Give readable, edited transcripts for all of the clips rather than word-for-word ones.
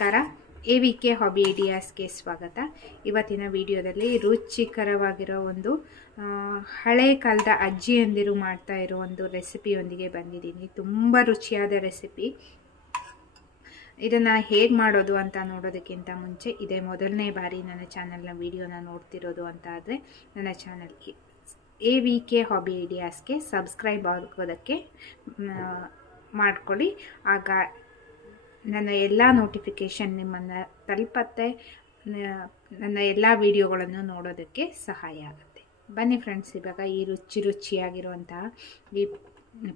ನಮಸ್ಕಾರ. AVK hobby ಐಡಿಯಾಸ್ಗೆ ಸ್ವಾಗತ. ಇವತ್ತಿನ ವಿಡಿಯೋದಲ್ಲಿ ರುಚಿಕರವಾಗಿರೋ ಒಂದು ಹಳೆ ಕಾಲದ ಅಜ್ಜಿಯಂದಿರು ಮಾಡ್ತಾ ಇರೋ ಒಂದು ರೆಸಿಪಿಯೊಂದಿಗೆ ಬಂದಿದ್ದೀನಿ. ತುಂಬ ರುಚಿಯಾದ ರೆಸಿಪಿ. ಇದನ್ನು ಹೇಗೆ ಮಾಡೋದು ಅಂತ ನೋಡೋದಕ್ಕಿಂತ ಮುಂಚೆ ಇದೇ ಮೊದಲನೇ ಬಾರಿ ನನ್ನ ಚಾನಲ್ನ ವಿಡಿಯೋನ ನೋಡ್ತಿರೋದು ಅಂತ ಆದರೆ ನನ್ನ ಚಾನಲ್ ಎವಿಕೆ ಹಾಬಿ ಐಡಿಯಾಸ್ಗೆ ಸಬ್ಸ್ಕ್ರೈಬ್ ಆಗೋದಕ್ಕೆ ಮಾಡ್ಕೊಳ್ಳಿ. ಆಗ ನನ್ನ ಎಲ್ಲ ನೋಟಿಫಿಕೇಷನ್ ನಿಮ್ಮನ್ನು ತಲುಪತ್ತೆ, ನನ್ನ ಎಲ್ಲ ವಿಡಿಯೋಗಳನ್ನು ನೋಡೋದಕ್ಕೆ ಸಹಾಯ ಆಗುತ್ತೆ. ಬನ್ನಿ ಫ್ರೆಂಡ್ಸ್, ಇವಾಗ ಈ ರುಚಿಯಾಗಿರುವಂತಹ ಈ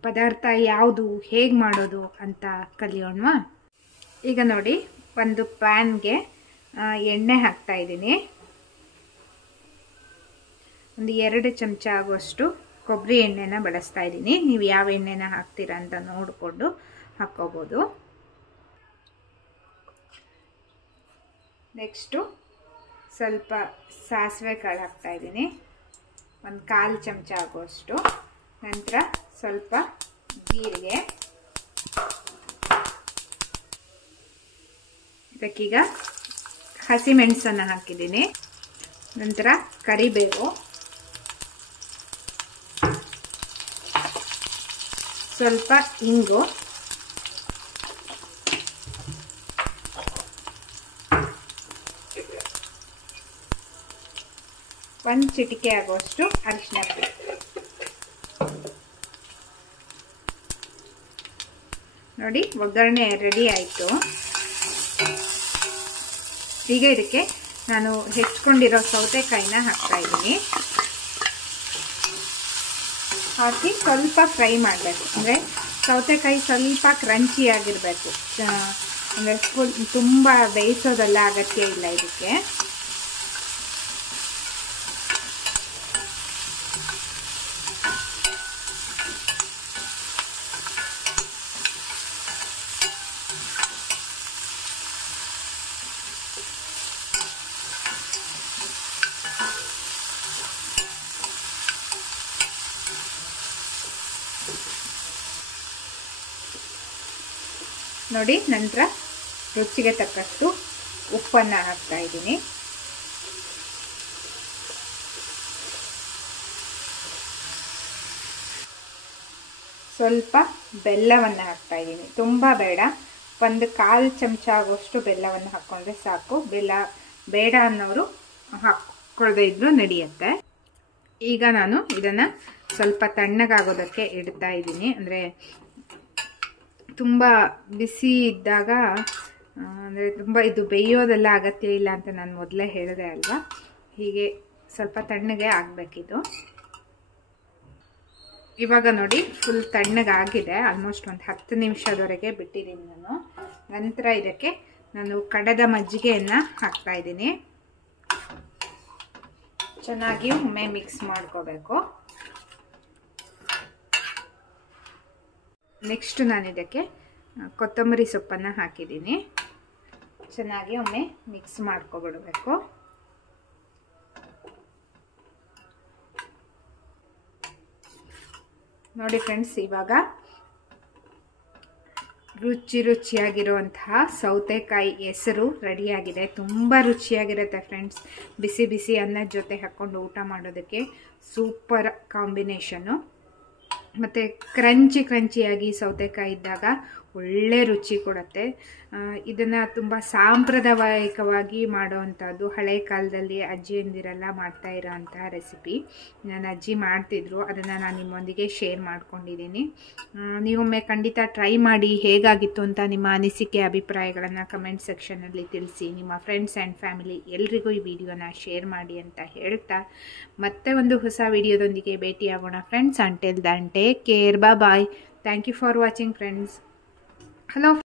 ಪದಾರ್ಥ ಯಾವುದು, ಹೇಗೆ ಮಾಡೋದು ಅಂತ ಕಲಿಯೋಣವಾ? ಈಗ ನೋಡಿ, ಒಂದು ಪ್ಯಾನ್ಗೆ ಎಣ್ಣೆ ಹಾಕ್ತಾ ಇದ್ದೀನಿ. ಒಂದು 2 ಚಮಚ ಆಗುವಷ್ಟು ಕೊಬ್ಬರಿ ಎಣ್ಣೆನ ಬಳಸ್ತಾ ಇದ್ದೀನಿ. ನೀವು ಯಾವ ಎಣ್ಣೆನ ಹಾಕ್ತೀರಾ ಅಂತ ನೋಡಿಕೊಂಡು ಹಾಕ್ಕೋಬೋದು. ನೆಕ್ಸ್ಟು ಸ್ವಲ್ಪ ಸಾಸಿವೆ ಕಾಳು ಹಾಕ್ತಾ ಇದ್ದೀನಿ, ಒಂದು 1/4 ಚಮಚ ಆಗುವಷ್ಟು. ನಂತರ ಸ್ವಲ್ಪ ಜೀರಿಗೆ, ಇದಕ್ಕೀಗ ಹಸಿಮೆಣಸನ್ನು ಹಾಕಿದ್ದೀನಿ. ನಂತರ ಕರಿಬೇವು, ಸ್ವಲ್ಪ ಇಂಗು, ಒಂದು ಚಿಟಿಕೆ ಆಗುವಷ್ಟು ಅರಿಶಿನ ಪುಡಿ. ನೋಡಿ, ಒಗ್ಗರಣೆ ರೆಡಿ ಆಯಿತು. ಈಗ ಇದಕ್ಕೆ ನಾನು ಹೆಚ್ಚಿಕೊಂಡಿರೋ ಸೌತೆಕಾಯಿನ ಹಾಕ್ತಾ ಇದ್ದೀನಿ. ಹಾಕಿ ಸ್ವಲ್ಪ ಫ್ರೈ ಮಾಡಬೇಕು. ಅಂದರೆ ಸೌತೆಕಾಯಿ ಸ್ವಲ್ಪ ಕ್ರಂಚಿ ಆಗಿರಬೇಕು. ಅಂದರೆ ತುಂಬ ಬೇಯಿಸೋದೆಲ್ಲ ಅಗತ್ಯ ಇಲ್ಲ ಇದಕ್ಕೆ. ನೋಡಿ, ನಂತರ ರುಚಿಗೆ ತಕ್ಕಷ್ಟು ಉಪ್ಪನ್ನು ಹಾಕ್ತಾ ಇದ್ದೀನಿ. ಸ್ವಲ್ಪ ಬೆಲ್ಲವನ್ನು ಹಾಕ್ತಾ ಇದ್ದೀನಿ, ತುಂಬ ಬೇಡ. ಒಂದು 1/4 ಚಮಚ ಆಗುವಷ್ಟು ಬೆಲ್ಲವನ್ನು ಹಾಕ್ಕೊಂಡ್ರೆ ಸಾಕು. ಬೆಲ್ಲ ಬೇಡ ಅನ್ನೋರು ಹಾಕ್ಕೊಳ್ಳದೆ ಇದ್ರೂ ನಡೆಯುತ್ತೆ. ಈಗ ನಾನು ಇದನ್ನು ಸ್ವಲ್ಪ ತಣ್ಣಗಾಗೋದಕ್ಕೆ ಇಡ್ತಾ ಇದ್ದೀನಿ. ಅಂದರೆ ತುಂಬ ಬಿಸಿ ಇದ್ದಾಗ, ಅಂದರೆ ತುಂಬ ಇದು ಬೇಯೋದೆಲ್ಲ ಅಗತ್ಯ ಇಲ್ಲ ಅಂತ ನಾನು ಮೊದಲೇ ಹೇಳಿದೆ ಅಲ್ವಾ. ಹೀಗೆ ಸ್ವಲ್ಪ ತಣ್ಣಗೆ ಆಗಬೇಕಿದು. ಇವಾಗ ನೋಡಿ, ಫುಲ್ ತಣ್ಣಗಾಗಿದೆ. ಆಲ್ಮೋಸ್ಟ್ ಒಂದು 10 ನಿಮಿಷದವರೆಗೆ ಬಿಟ್ಟಿದ್ದೀನಿ ನಾನು. ನಂತರ ಇದಕ್ಕೆ ನಾನು ಕಡದ ಮಜ್ಜಿಗೆಯನ್ನು ಹಾಕ್ತಾ ಇದ್ದೀನಿ. ಚೆನ್ನಾಗಿ ಒಮ್ಮೆ ಮಿಕ್ಸ್ ಮಾಡ್ಕೋಬೇಕು. ನೆಕ್ಸ್ಟ್ ನಾನು ಇದಕ್ಕೆ ಕೊತ್ತಂಬರಿ ಸೊಪ್ಪನ್ನು ಹಾಕಿದ್ದೀನಿ. ಚೆನ್ನಾಗಿ ಒಮ್ಮೆ ಮಿಕ್ಸ್ ಮಾಡ್ಕೊಬಿಡಬೇಕು. ನೋಡಿ ಫ್ರೆಂಡ್ಸ್, ಇವಾಗ ರುಚಿಯಾಗಿರುವಂತಹ ಸೌತೆಕಾಯಿ ಹೆಸರು ರೆಡಿಯಾಗಿದೆ. ತುಂಬ ರುಚಿಯಾಗಿರುತ್ತೆ ಫ್ರೆಂಡ್ಸ್. ಬಿಸಿ ಬಿಸಿ ಅನ್ನದ ಜೊತೆ ಹಾಕ್ಕೊಂಡು ಊಟ ಮಾಡೋದಕ್ಕೆ ಸೂಪರ್ ಕಾಂಬಿನೇಷನ್ನು. ಮತ್ತು ಕ್ರಂಚಿಯಾಗಿ ಸೌತೆಕಾಯಿ ಇದ್ದಾಗ ಒಳ್ಳೆ ರುಚಿ ಕೊಡುತ್ತೆ. ಇದನ್ನು ತುಂಬ ಸಾಂಪ್ರದಾಯಿಕವಾಗಿ ಮಾಡೋವಂಥದ್ದು. ಹಳೆ ಕಾಲದಲ್ಲಿ ಅಜ್ಜಿಯಂದಿರೆಲ್ಲ ಮಾಡ್ತಾ ಇರೋವಂತಹ ರೆಸಿಪಿ. ನನ್ನ ಅಜ್ಜಿ ಮಾಡ್ತಿದ್ರು, ಅದನ್ನು ನಾನು ನಿಮ್ಮೊಂದಿಗೆ ಶೇರ್ ಮಾಡ್ಕೊಂಡಿದ್ದೀನಿ. ನೀವೊಮ್ಮೆ ಖಂಡಿತ ಟ್ರೈ ಮಾಡಿ. ಹೇಗಾಗಿತ್ತು ಅಂತ ನಿಮ್ಮ ಅನಿಸಿಕೆ ಅಭಿಪ್ರಾಯಗಳನ್ನು ಕಮೆಂಟ್ ಸೆಕ್ಷನಲ್ಲಿ ತಿಳಿಸಿ. ನಿಮ್ಮ ಫ್ರೆಂಡ್ಸ್ ಆ್ಯಂಡ್ ಫ್ಯಾಮಿಲಿ ಎಲ್ರಿಗೂ ಈ ವಿಡಿಯೋನ ಶೇರ್ ಮಾಡಿ ಅಂತ ಹೇಳ್ತಾ, ಮತ್ತೆ ಒಂದು ಹೊಸ ವಿಡಿಯೋದೊಂದಿಗೆ ಭೇಟಿಯಾಗೋಣ friends. Until then take care, bye. Thank you for watching friends. Hello.